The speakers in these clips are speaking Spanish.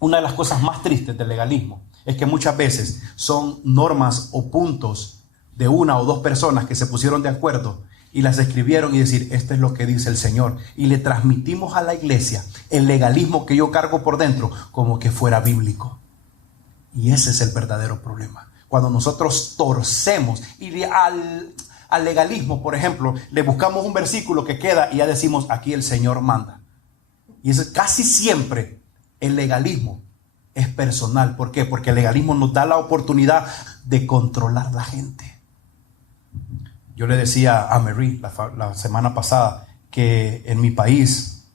Una de las cosas más tristes del legalismo es que muchas veces son normas o puntos de una o dos personas que se pusieron de acuerdo y las escribieron y decir, esto es lo que dice el Señor. Y le transmitimos a la iglesia el legalismo que yo cargo por dentro como que fuera bíblico. Y ese es el verdadero problema. Cuando nosotros torcemos y al legalismo, por ejemplo, le buscamos un versículo que queda y ya decimos, aquí el Señor manda. Y eso casi siempre el legalismo es personal. ¿Por qué? Porque el legalismo nos da la oportunidad de controlar la gente. Yo le decía a Mary la semana pasada que en mi país,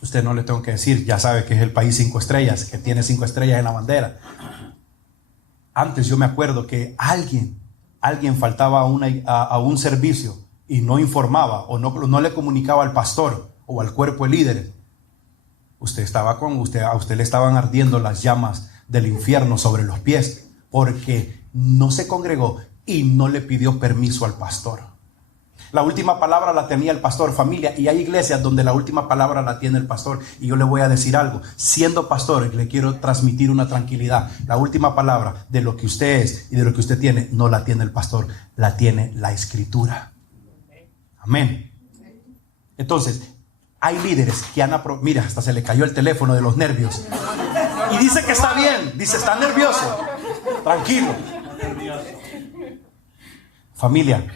usted no le tengo que decir, ya sabe que es el país 5 estrellas, que tiene 5 estrellas en la bandera. Antes yo me acuerdo que alguien faltaba a un servicio y no informaba o no le comunicaba al pastor o al cuerpo de líderes. A usted le estaban ardiendo las llamas del infierno sobre los pies porque no se congregó y no le pidió permiso al pastor. La última palabra la tenía el pastor, familia, y hay iglesias donde la última palabra la tiene el pastor. Y yo le voy a decir algo, siendo pastor, le quiero transmitir una tranquilidad. La última palabra de lo que usted es y de lo que usted tiene, no la tiene el pastor, la tiene la Escritura. Amén. Entonces, hay líderes que mira, hasta se le cayó el teléfono de los nervios. Y dice que está bien, dice, está nervioso. Tranquilo. Familia,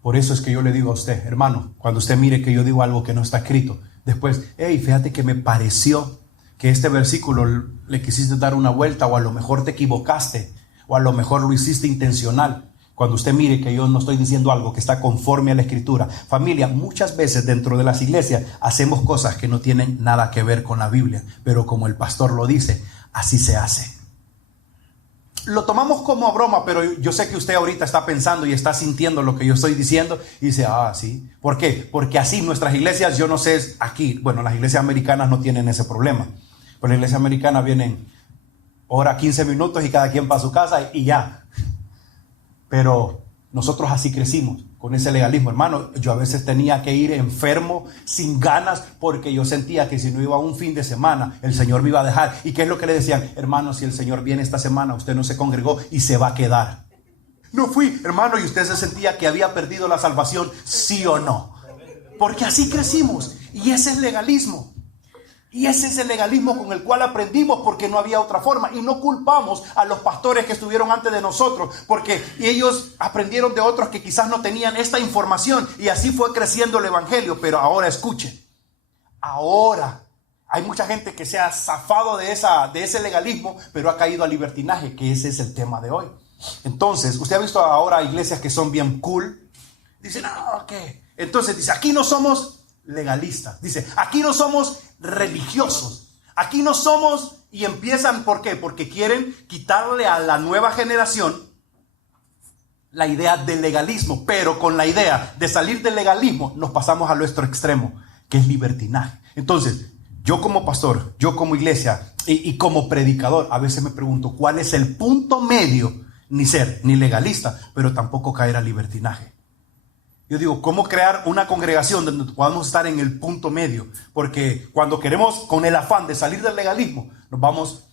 por eso es que yo le digo a usted, hermano, cuando usted mire que yo digo algo que no está escrito, después, fíjate que me pareció que este versículo le quisiste dar una vuelta, o a lo mejor te equivocaste, o a lo mejor lo hiciste intencional. Cuando usted mire que yo no estoy diciendo algo que está conforme a la Escritura. Familia, muchas veces dentro de las iglesias hacemos cosas que no tienen nada que ver con la Biblia, pero como el pastor lo dice, así se hace. Lo tomamos como broma, pero yo sé que usted ahorita está pensando y está sintiendo lo que yo estoy diciendo y dice, sí. ¿Por qué? Porque así nuestras iglesias, yo no sé, aquí, bueno, las iglesias americanas no tienen ese problema. Pero las iglesias americanas vienen hora 15 minutos y cada quien para su casa y ya. Pero nosotros así crecimos, con ese legalismo, hermano. Yo a veces tenía que ir enfermo, sin ganas, porque yo sentía que si no iba un fin de semana, el Señor me iba a dejar. ¿Y qué es lo que le decían? Hermano, si el Señor viene esta semana, usted no se congregó y se va a quedar. No fui, hermano, y usted se sentía que había perdido la salvación, ¿sí o no? Porque así crecimos, y ese es legalismo. Y ese es el legalismo con el cual aprendimos, porque no había otra forma. Y no culpamos a los pastores que estuvieron antes de nosotros, porque ellos aprendieron de otros que quizás no tenían esta información. Y así fue creciendo el evangelio. Pero ahora escuchen. Ahora hay mucha gente que se ha zafado de ese legalismo, pero ha caído al libertinaje, que ese es el tema de hoy. Entonces, usted ha visto ahora iglesias que son bien cool. Dicen, ¿qué? Entonces dice, aquí no somos legalistas. Dice, aquí no somos religiosos. Aquí no somos, y empiezan, ¿por qué? Porque quieren quitarle a la nueva generación la idea del legalismo, pero con la idea de salir del legalismo nos pasamos a nuestro extremo, que es libertinaje. Entonces, yo como pastor, yo como iglesia y como predicador, a veces me pregunto, ¿cuál es el punto medio? Ni ser ni legalista, pero tampoco caer al libertinaje. Yo digo, ¿cómo crear una congregación donde podamos estar en el punto medio? Porque cuando queremos, con el afán de salir del legalismo, nos vamos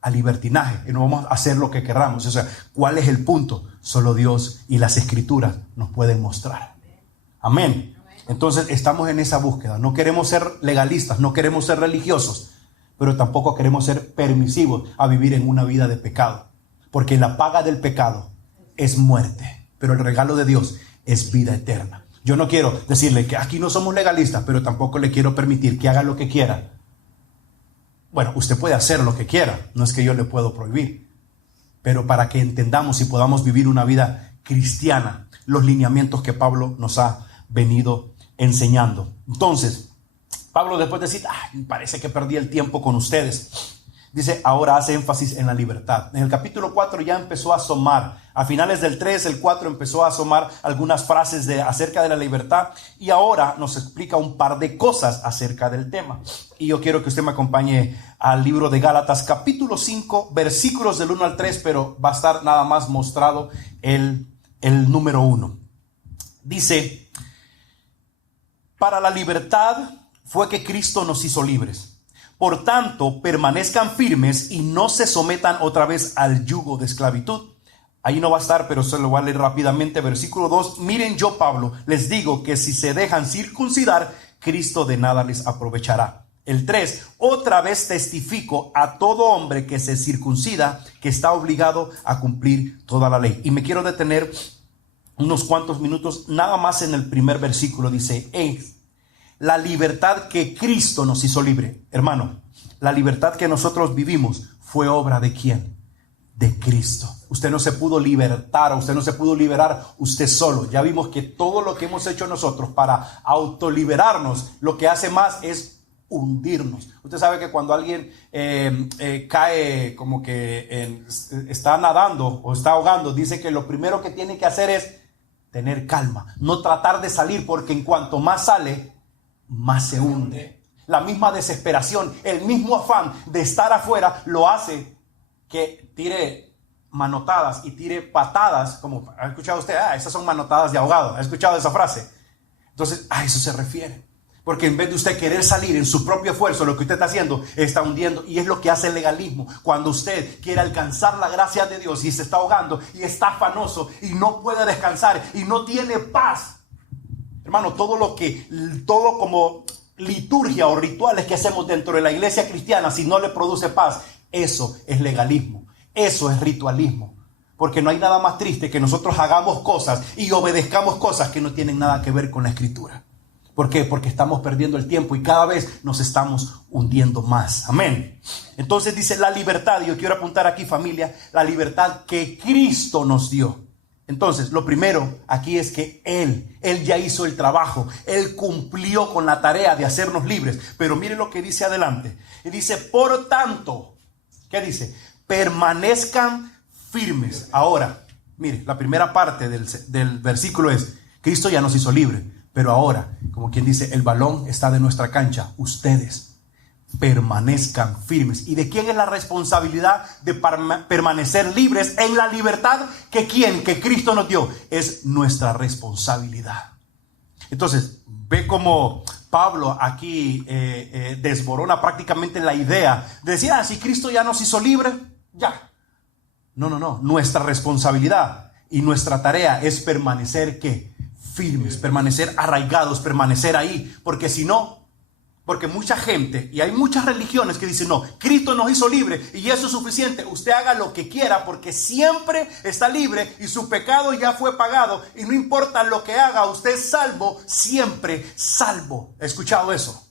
al libertinaje y no vamos a hacer lo que queramos. O sea, ¿cuál es el punto? Solo Dios y las Escrituras nos pueden mostrar. Amén. Entonces estamos en esa búsqueda. No queremos ser legalistas, no queremos ser religiosos, pero tampoco queremos ser permisivos a vivir en una vida de pecado. Porque la paga del pecado es muerte, pero el regalo de Dios es vida eterna. Yo no quiero decirle que aquí no somos legalistas, pero tampoco le quiero permitir que haga lo que quiera. Bueno, usted puede hacer lo que quiera, no es que yo le puedo prohibir, pero para que entendamos y podamos vivir una vida cristiana, los lineamientos que Pablo nos ha venido enseñando. Entonces, Pablo, después de decir, parece que perdí el tiempo con ustedes, dice, ahora hace énfasis en la libertad. En el capítulo 4 ya empezó a asomar, a finales del 3, el 4 empezó a asomar algunas frases acerca de la libertad, y ahora nos explica un par de cosas acerca del tema. Y yo quiero que usted me acompañe al libro de Gálatas, capítulo 5, versículos del 1 al 3, pero va a estar nada más mostrado el número 1. Dice, para la libertad fue que Cristo nos hizo libres. Por tanto, permanezcan firmes y no se sometan otra vez al yugo de esclavitud. Ahí no va a estar, pero se lo voy a leer rápidamente. Versículo 2. Miren, yo, Pablo, les digo que si se dejan circuncidar, Cristo de nada les aprovechará. El 3. Otra vez testifico a todo hombre que se circuncida que está obligado a cumplir toda la ley. Y me quiero detener unos cuantos minutos nada más en el primer versículo. Dice, la libertad que Cristo nos hizo libre. Hermano, la libertad que nosotros vivimos fue obra ¿de quién? De Cristo. Usted no se pudo libertar, usted no se pudo liberar usted solo. Ya vimos que todo lo que hemos hecho nosotros para autoliberarnos, lo que hace más es hundirnos. Usted sabe que cuando alguien cae como que está nadando o está ahogando, dice que lo primero que tiene que hacer es tener calma, no tratar de salir, porque en cuanto más sale, más se hunde. La misma desesperación, el mismo afán de estar afuera lo hace que tire manotadas y tire patadas, como ha escuchado usted, esas son manotadas de ahogado. ¿Ha escuchado esa frase? Entonces, a eso se refiere. Porque en vez de usted querer salir en su propio esfuerzo, lo que usted está haciendo, está hundiendo. Y es lo que hace el legalismo. Cuando usted quiere alcanzar la gracia de Dios y se está ahogando y está afanoso y no puede descansar y no tiene paz. Hermano, todo como liturgia o rituales que hacemos dentro de la iglesia cristiana, si no le produce paz, eso es legalismo, eso es ritualismo. Porque no hay nada más triste que nosotros hagamos cosas y obedezcamos cosas que no tienen nada que ver con la escritura. ¿Por qué? Porque estamos perdiendo el tiempo y cada vez nos estamos hundiendo más. Amén. Entonces dice la libertad, y yo quiero apuntar aquí, familia, la libertad que Cristo nos dio. Entonces, lo primero aquí es que Él ya hizo el trabajo. Él cumplió con la tarea de hacernos libres. Pero mire lo que dice adelante. Y dice, por tanto, ¿qué dice? Permanezcan firmes. Ahora, mire, la primera parte del versículo es, Cristo ya nos hizo libres. Pero ahora, como quien dice, el balón está de nuestra cancha. Ustedes permanezcan firmes. ¿Y de quién es la responsabilidad de permanecer libres en la libertad que Cristo nos dio? Es nuestra responsabilidad. Entonces, ve cómo Pablo aquí desborona prácticamente la idea de decir, si Cristo ya nos hizo libres, ya. No. Nuestra responsabilidad y nuestra tarea es permanecer, ¿qué? Firmes, permanecer arraigados, permanecer ahí. Porque si no, porque mucha gente, y hay muchas religiones que dicen, no, Cristo nos hizo libre y eso es suficiente. Usted haga lo que quiera porque siempre está libre y su pecado ya fue pagado. Y no importa lo que haga, usted es salvo, siempre salvo. ¿He escuchado eso?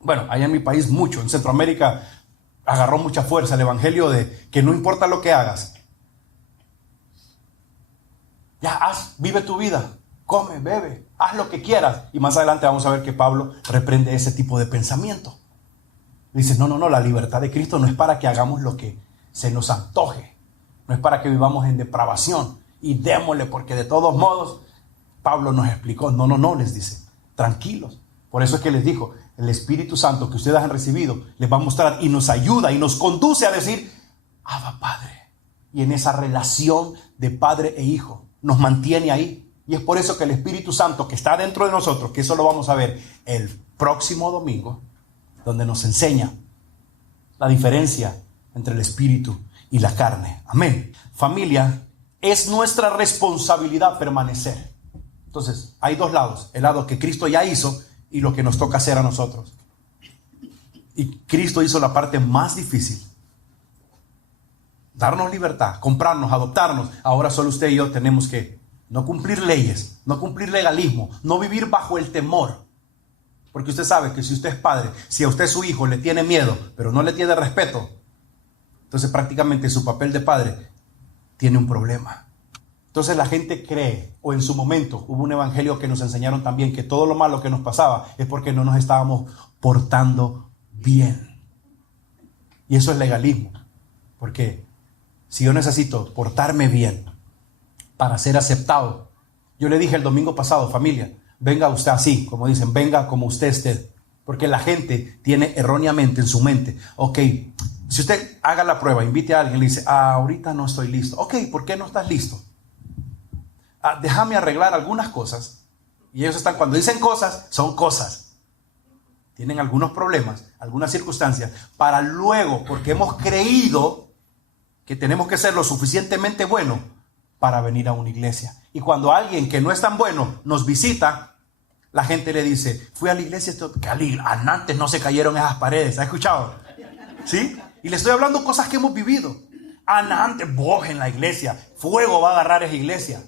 Bueno, allá en mi país mucho. En Centroamérica agarró mucha fuerza el evangelio de que no importa lo que hagas. Ya vive tu vida. Come, bebe, haz lo que quieras. Y más adelante vamos a ver que Pablo reprende ese tipo de pensamiento. Dice, no, la libertad de Cristo no es para que hagamos lo que se nos antoje. No es para que vivamos en depravación y démosle, porque de todos modos, Pablo nos explicó, no, les dice, tranquilos. Por eso es que les dijo, el Espíritu Santo que ustedes han recibido les va a mostrar y nos ayuda y nos conduce a decir, Abba Padre. Y en esa relación de padre e hijo nos mantiene ahí. Y es por eso que el Espíritu Santo que está dentro de nosotros, que eso lo vamos a ver el próximo domingo, donde nos enseña la diferencia entre el Espíritu y la carne. Amén. Familia, es nuestra responsabilidad permanecer. Entonces, hay dos lados. El lado que Cristo ya hizo y lo que nos toca hacer a nosotros. Y Cristo hizo la parte más difícil. Darnos libertad, comprarnos, adoptarnos. Ahora solo usted y yo tenemos que no cumplir leyes, no cumplir legalismo, no vivir bajo el temor. Porque usted sabe que si usted es padre, si a usted su hijo le tiene miedo, pero no le tiene respeto, entonces prácticamente su papel de padre tiene un problema. Entonces la gente cree, o en su momento hubo un evangelio que nos enseñaron también, que todo lo malo que nos pasaba es porque no nos estábamos portando bien. Y eso es legalismo. Porque si yo necesito portarme bien para ser aceptado, yo le dije el domingo pasado, familia, venga usted así, como dicen, venga como usted esté. Porque la gente tiene erróneamente en su mente, ok, si usted haga la prueba, invite a alguien y le dice, ahorita no estoy listo. Ok, ¿por qué no estás listo? Déjame arreglar algunas cosas. Y ellos están, cuando dicen cosas, son cosas. tienen algunos problemas, algunas circunstancias, para luego, porque hemos creído que tenemos que ser lo suficientemente buenos para venir a una iglesia. Y cuando alguien que no es tan bueno nos visita, la gente le dice, fui a la iglesia, que antes no se cayeron esas paredes. ¿Ha escuchado? ¿Sí? Y le estoy hablando cosas que hemos vivido. Antes, vos en la iglesia, fuego va a agarrar esa iglesia.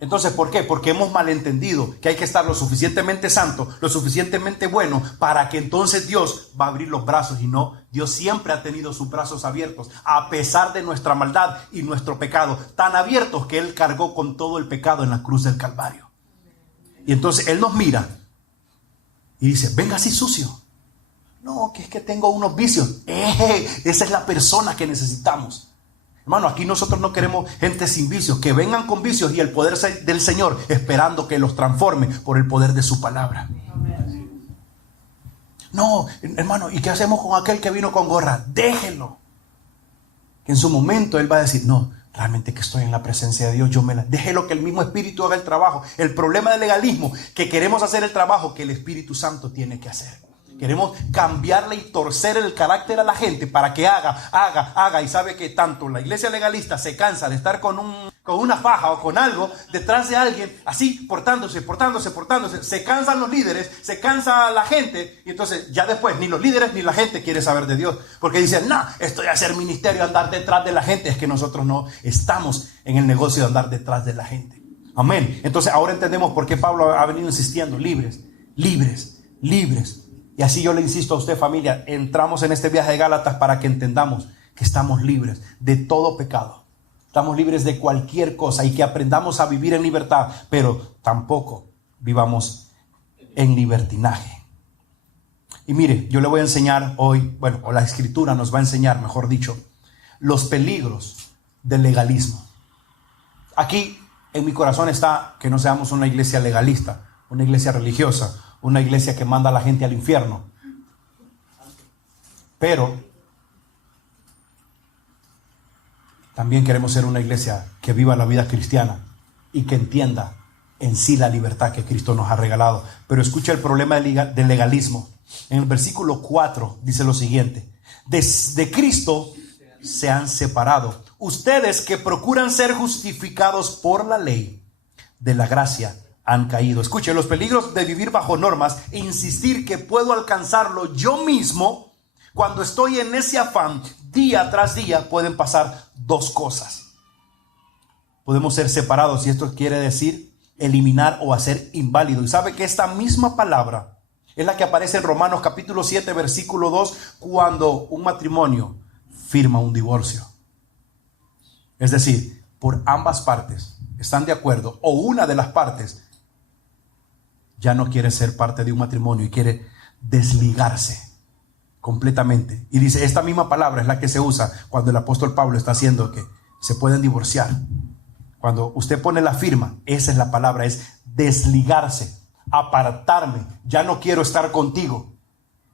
Entonces, ¿por qué? Porque hemos malentendido que hay que estar lo suficientemente santo, lo suficientemente bueno, para que entonces Dios va a abrir los brazos. Y no, Dios siempre ha tenido sus brazos abiertos, a pesar de nuestra maldad y nuestro pecado, tan abiertos que Él cargó con todo el pecado en la cruz del Calvario. Y entonces Él nos mira y dice, venga así sucio. No, que es que tengo unos vicios. Esa es la persona que necesitamos. Hermano, aquí nosotros no queremos gente sin vicios, que vengan con vicios y el poder del Señor, esperando que los transforme por el poder de su palabra. No, hermano, ¿y qué hacemos con aquel que vino con gorra? Déjenlo. Que en su momento él va a decir, no, realmente que estoy en la presencia de Dios, déjelo que el mismo Espíritu haga el trabajo. El problema del legalismo, que queremos hacer el trabajo que el Espíritu Santo tiene que hacer. Queremos cambiarle y torcer el carácter a la gente para que haga. Y sabe que tanto la iglesia legalista se cansa de estar con una faja o con algo detrás de alguien, así portándose. Se cansan los líderes, se cansa la gente. Y entonces ya después ni los líderes ni la gente quiere saber de Dios. Porque dicen, no, esto de hacer ministerio, andar detrás de la gente. Es que nosotros no estamos en el negocio de andar detrás de la gente. Amén. Entonces ahora entendemos por qué Pablo ha venido insistiendo, libres. Y así yo le insisto a usted, familia, entramos en este viaje de Gálatas para que entendamos que estamos libres de todo pecado. Estamos libres de cualquier cosa y que aprendamos a vivir en libertad, pero tampoco vivamos en libertinaje. Y mire, yo le voy a enseñar hoy, o la Escritura nos va a enseñar, mejor dicho, los peligros del legalismo. Aquí en mi corazón está que no seamos una iglesia legalista, una iglesia religiosa, una iglesia que manda a la gente al infierno. Pero también queremos ser una iglesia que viva la vida cristiana y que entienda en sí la libertad que Cristo nos ha regalado. Pero escucha el problema del legalismo. En el versículo 4 dice lo siguiente: de Cristo se han separado ustedes que procuran ser justificados por la ley, de la gracia han caído. Escuchen, los peligros de vivir bajo normas e insistir que puedo alcanzarlo yo mismo. Cuando estoy en ese afán, día tras día, pueden pasar dos cosas. Podemos ser separados, y esto quiere decir eliminar o hacer inválido. Y sabe que esta misma palabra es la que aparece en Romanos capítulo 7, versículo 2, cuando un matrimonio firma un divorcio. Es decir, por ambas partes están de acuerdo, o una de las partes ya no quiere ser parte de un matrimonio y quiere desligarse completamente. Y dice, esta misma palabra es la que se usa cuando el apóstol Pablo está haciendo que se pueden divorciar. Cuando usted pone la firma, esa es la palabra, es desligarse, apartarme, ya no quiero estar contigo.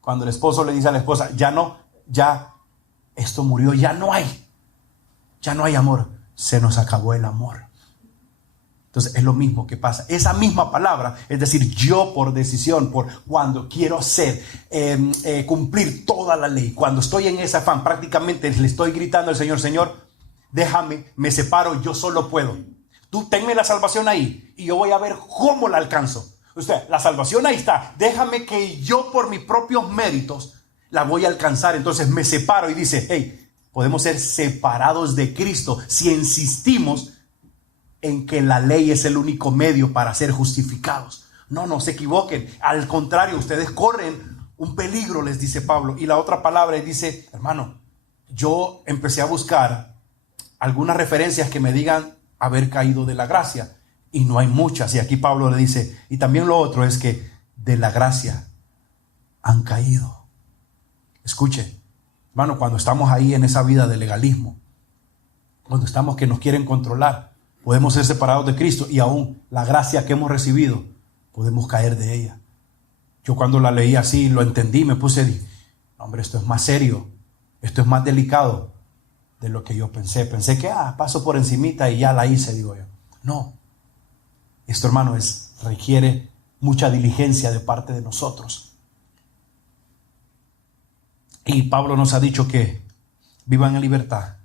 Cuando el esposo le dice a la esposa, ya esto murió, ya no hay amor, se nos acabó el amor. Entonces es lo mismo que pasa. Esa misma palabra, es decir, yo por decisión, por cuando quiero hacer, cumplir toda la ley, cuando estoy en ese afán, prácticamente le estoy gritando al Señor, Señor, déjame, me separo, yo solo puedo. Tú tenme la salvación ahí y yo voy a ver cómo la alcanzo. Usted, la salvación ahí está, déjame que yo por mis propios méritos la voy a alcanzar. Entonces me separo y dice, hey, podemos ser separados de Cristo si insistimos en que la ley es el único medio para ser justificados. No se equivoquen. Al contrario, ustedes corren un peligro, les dice Pablo. Y la otra palabra dice, hermano, yo empecé a buscar algunas referencias que me digan haber caído de la gracia. Y no hay muchas. Y aquí Pablo le dice, y también lo otro es que de la gracia han caído. Escuche, hermano, cuando estamos ahí en esa vida de legalismo, cuando estamos que nos quieren controlar, podemos ser separados de Cristo y aún la gracia que hemos recibido, podemos caer de ella. Yo cuando la leí así, lo entendí, me puse, hombre, esto es más serio, esto es más delicado de lo que yo pensé. Pensé que, paso por encimita y ya la hice, digo yo. No, esto, hermano, requiere mucha diligencia de parte de nosotros. Y Pablo nos ha dicho que vivan en libertad,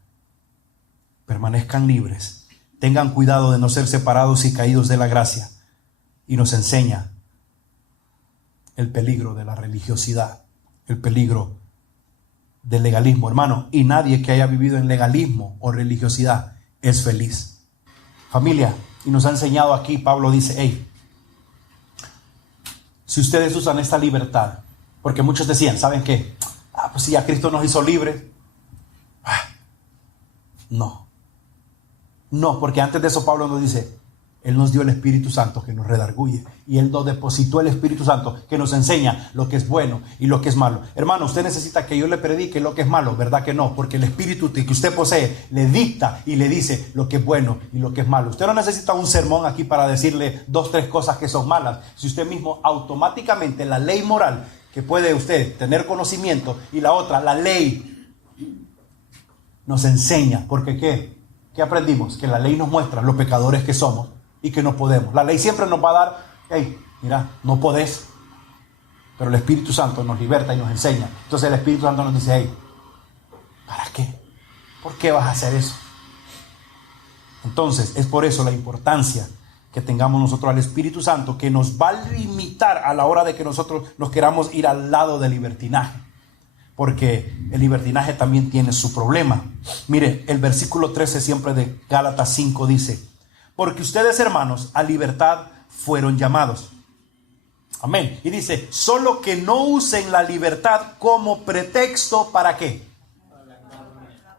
permanezcan libres, tengan cuidado de no ser separados y caídos de la gracia. Y nos enseña el peligro de la religiosidad, el peligro del legalismo, hermano. Y nadie que haya vivido en legalismo o religiosidad es feliz. Familia, y nos ha enseñado aquí, Pablo dice, hey, si ustedes usan esta libertad, porque muchos decían, ¿saben qué? Pues si ya Cristo nos hizo libres. No, porque antes de eso Pablo nos dice, Él nos dio el Espíritu Santo que nos redarguye. Y Él nos depositó el Espíritu Santo que nos enseña lo que es bueno y lo que es malo. Hermano, usted necesita que yo le predique lo que es malo, ¿verdad que no? Porque el Espíritu que usted posee le dicta y le dice lo que es bueno y lo que es malo. Usted no necesita un sermón aquí para decirle 2, 3 cosas que son malas. Si usted mismo automáticamente la ley moral que puede usted tener conocimiento y la otra, la ley, nos enseña. Porque ¿qué aprendimos? Que la ley nos muestra los pecadores que somos y que no podemos. La ley siempre nos va a dar, hey, mira, no podés. Pero el Espíritu Santo nos liberta y nos enseña. Entonces el Espíritu Santo nos dice, hey, ¿para qué? ¿Por qué vas a hacer eso? Entonces es por eso la importancia que tengamos nosotros al Espíritu Santo, que nos va a limitar a la hora de que nosotros nos queramos ir al lado del libertinaje. Porque el libertinaje también tiene su problema. Mire, el versículo 13 siempre de Gálatas 5 dice, porque ustedes, hermanos, a libertad fueron llamados. Amén. Y dice, solo que no usen la libertad como pretexto, ¿para qué?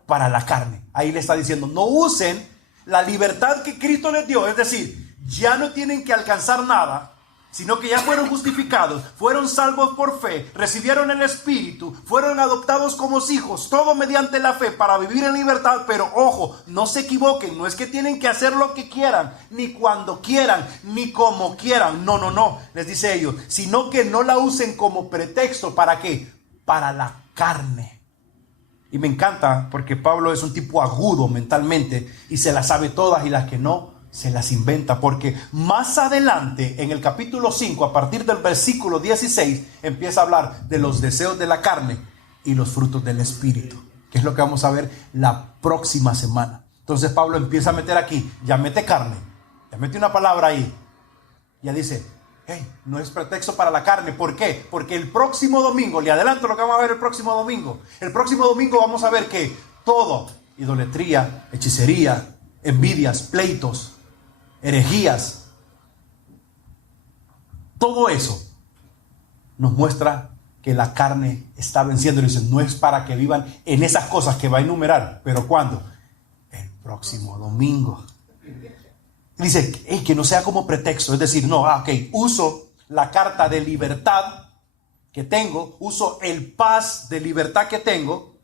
Para la carne. Ahí le está diciendo, no usen la libertad que Cristo les dio. Es decir, ya no tienen que alcanzar nada, sino que ya fueron justificados, fueron salvos por fe, recibieron el Espíritu, fueron adoptados como hijos, todo mediante la fe para vivir en libertad. Pero ojo, no se equivoquen, no es que tienen que hacer lo que quieran, ni cuando quieran, ni como quieran. No, les dice ellos, sino que no la usen como pretexto. ¿Para qué? Para la carne. Y me encanta porque Pablo es un tipo agudo mentalmente y se las sabe todas, y las que no, se las inventa, porque más adelante en el capítulo 5, a partir del versículo 16, empieza a hablar de los deseos de la carne y los frutos del Espíritu, que es lo que vamos a ver la próxima semana. Entonces Pablo empieza a meter aquí, ya mete carne, ya mete una palabra ahí, ya dice, hey, no es pretexto para la carne. ¿Por qué? Porque el próximo domingo, le adelanto lo que vamos a ver el próximo domingo vamos a ver que todo, idolatría, hechicería, envidias, pleitos, herejías, todo eso nos muestra que la carne está venciendo. Y dice, no es para que vivan en esas cosas que va a enumerar. ¿Pero cuándo? El próximo domingo. Dice, que no sea como pretexto. Es decir, no, ok, uso la carta de libertad que tengo, uso el paz de libertad que tengo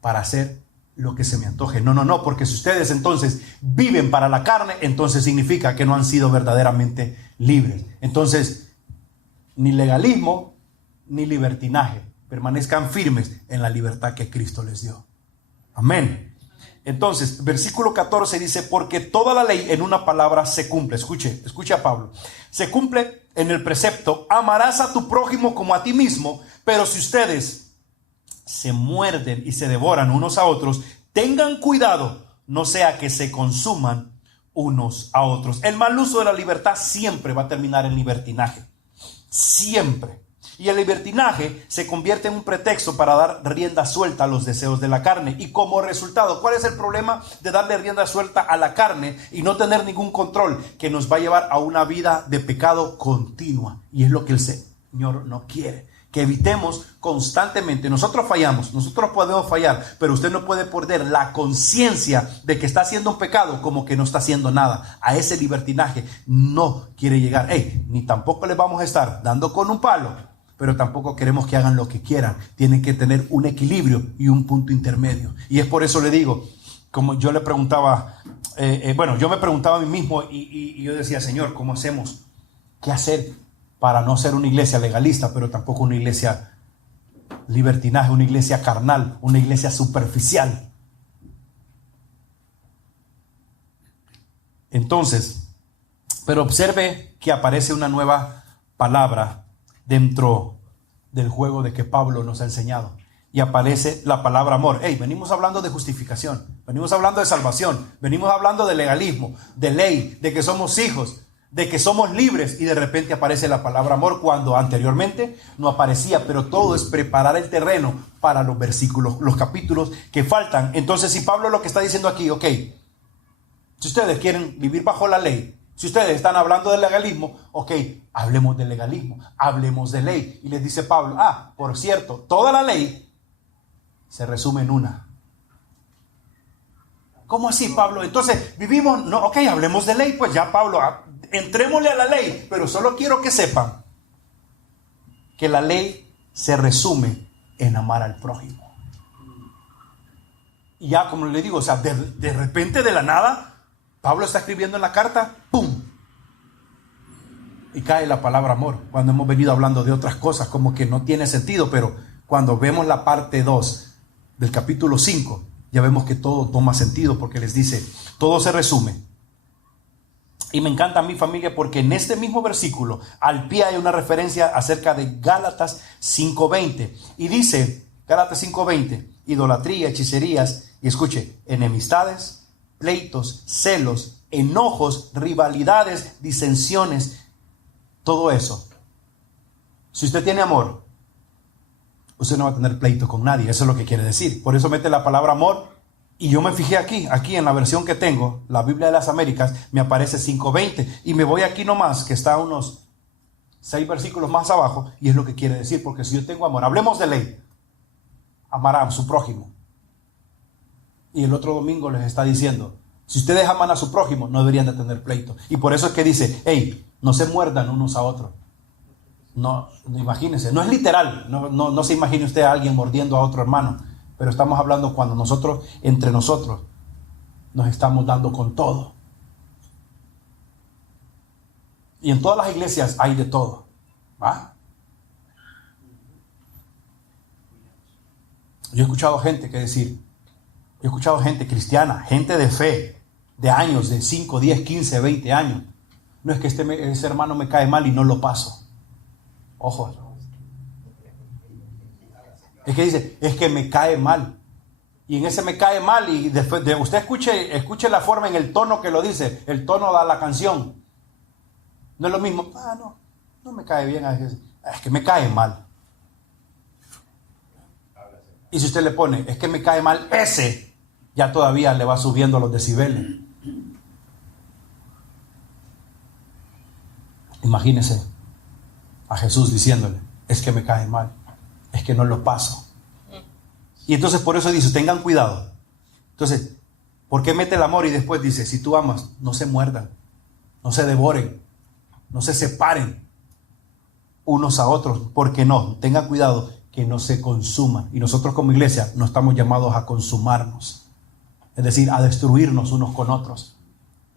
para hacer lo que se me antoje. No, porque si ustedes entonces viven para la carne, entonces significa que no han sido verdaderamente libres. Entonces, ni legalismo ni libertinaje. Permanezcan firmes en la libertad que Cristo les dio. Amén. Entonces, versículo 14 dice, porque toda la ley en una palabra se cumple. Escuche a Pablo. Se cumple en el precepto, amarás a tu prójimo como a ti mismo. Pero si ustedes se muerden y se devoran unos a otros, tengan cuidado, no sea que se consuman unos a otros. El mal uso de la libertad siempre va a terminar en libertinaje. Siempre. Y el libertinaje se convierte en un pretexto para dar rienda suelta a los deseos de la carne. Y como resultado, ¿cuál es el problema de darle rienda suelta a la carne y no tener ningún control? Que nos va a llevar a una vida de pecado continua. Y es lo que el Señor no quiere. Que evitemos constantemente. Nosotros fallamos, nosotros podemos fallar, pero usted no puede perder la conciencia de que está haciendo un pecado como que no está haciendo nada. A ese libertinaje no quiere llegar. Ni tampoco les vamos a estar dando con un palo, pero tampoco queremos que hagan lo que quieran. Tienen que tener un equilibrio y un punto intermedio. Y es por eso le digo, como yo le preguntaba, yo me preguntaba a mí mismo y yo decía, Señor, ¿cómo hacemos? ¿Qué hacer para no ser una iglesia legalista, pero tampoco una iglesia libertinaje, una iglesia carnal, una iglesia superficial? Entonces, Pero observe que aparece una nueva palabra dentro del juego de que Pablo nos ha enseñado. Y aparece la palabra amor. Hey, venimos hablando de justificación, venimos hablando de salvación, venimos hablando de legalismo, de ley, de que somos hijos, de que somos libres, y de repente aparece la palabra amor cuando anteriormente no aparecía. Pero todo es preparar el terreno para los versículos, los capítulos que faltan. Entonces, si Pablo lo que está diciendo aquí, ok, si ustedes quieren vivir bajo la ley, si ustedes están hablando de legalismo, ok, hablemos de legalismo, hablemos de ley. Y les dice Pablo, por cierto, toda la ley se resume en una. ¿Cómo así, Pablo? Entonces, vivimos, no, ok, hablemos de ley, pues ya, Pablo, entrémosle a la ley. Pero solo quiero que sepan que la ley se resume en amar al prójimo. Y ya, como le digo, o sea, de repente, de la nada, Pablo está escribiendo en la carta, ¡pum! Y cae la palabra amor, cuando hemos venido hablando de otras cosas, como que no tiene sentido. Pero cuando vemos la parte 2 del capítulo 5, ya vemos que todo toma sentido, porque les dice, todo se resume. Y me encanta a mi familia, porque en este mismo versículo, al pie hay una referencia acerca de Gálatas 5:20. Y dice, Gálatas 5:20, idolatría, hechicerías, y escuche, enemistades, pleitos, celos, enojos, rivalidades, disensiones, todo eso. Si usted tiene amor, usted no va a tener pleito con nadie. Eso es lo que quiere decir. Por eso mete la palabra amor. Y yo me fijé aquí en la versión que tengo, la Biblia de las Américas, me aparece 5:20. Y me voy aquí nomás, que está unos 6 versículos más abajo, y es lo que quiere decir. Porque si yo tengo amor, hablemos de ley, amará a su prójimo. Y el otro domingo les está diciendo, si ustedes aman a su prójimo, no deberían de tener pleito. Y por eso es que dice, hey, no se muerdan unos a otros. No imagínense, no es literal, no se imagine usted a alguien mordiendo a otro hermano, pero estamos hablando cuando nosotros, entre nosotros, nos estamos dando con todo. Y en todas las iglesias hay de todo, ¿va? Yo he escuchado gente yo he escuchado gente cristiana, gente de fe, de años, de 5, 10, 15, 20 años. No es que ese hermano me cae mal y no lo paso. Ojo. Es que dice, es que me cae mal. Y en ese me cae mal, y después de usted escuche la forma, en el tono que lo dice, el tono da la canción. No es lo mismo, no me cae bien, es que me cae mal. Y si usted le pone, es que me cae mal ese, ya todavía le va subiendo los decibeles. Imagínese a Jesús diciéndole, es que me cae mal, es que no lo paso. Y entonces por eso dice, tengan cuidado. Entonces, ¿por qué mete el amor? Y después dice, si tú amas, no se muerdan, no se devoren, no se separen unos a otros, porque no, tengan cuidado que no se consuman. Y nosotros como iglesia no estamos llamados a consumarnos, es decir, a destruirnos unos con otros,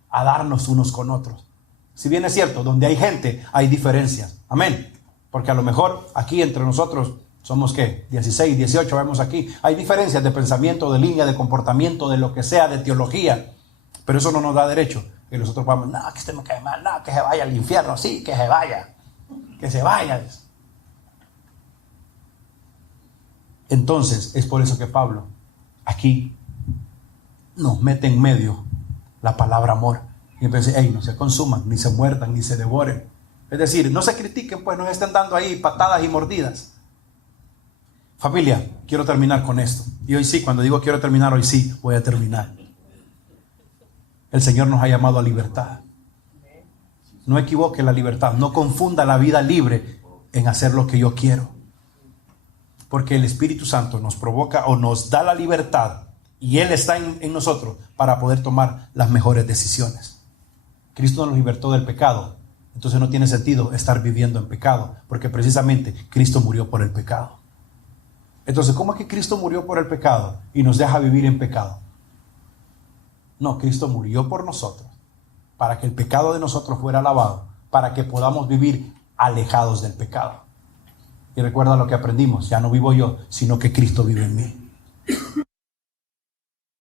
a darnos unos con otros. Si bien es cierto, donde hay gente, hay diferencias. Amén. Porque a lo mejor aquí entre nosotros somos, ¿qué? 16, 18, vemos aquí. Hay diferencias de pensamiento, de línea, de comportamiento, de lo que sea, de teología. Pero eso no nos da derecho que nosotros vamos, no, que este me cae mal, no, que se vaya al infierno. Sí, que se vaya. Que se vaya. Entonces, es por eso que Pablo aquí nos mete en medio la palabra amor. Y pensé, hey, no se consuman, ni se muerdan, ni se devoren. Es decir, no se critiquen, pues no estén dando ahí patadas y mordidas. Familia, quiero terminar con esto. Y hoy sí, cuando digo quiero terminar, hoy sí voy a terminar. El Señor nos ha llamado a libertad. No equivoque la libertad, no confunda la vida libre en hacer lo que yo quiero. Porque el Espíritu Santo nos provoca o nos da la libertad, y Él está en nosotros para poder tomar las mejores decisiones. Cristo nos libertó del pecado, entonces no tiene sentido estar viviendo en pecado, porque precisamente Cristo murió por el pecado. Entonces, ¿cómo es que Cristo murió por el pecado y nos deja vivir en pecado? No, Cristo murió por nosotros, para que el pecado de nosotros fuera lavado, para que podamos vivir alejados del pecado. Y recuerda lo que aprendimos, ya no vivo yo, sino que Cristo vive en mí.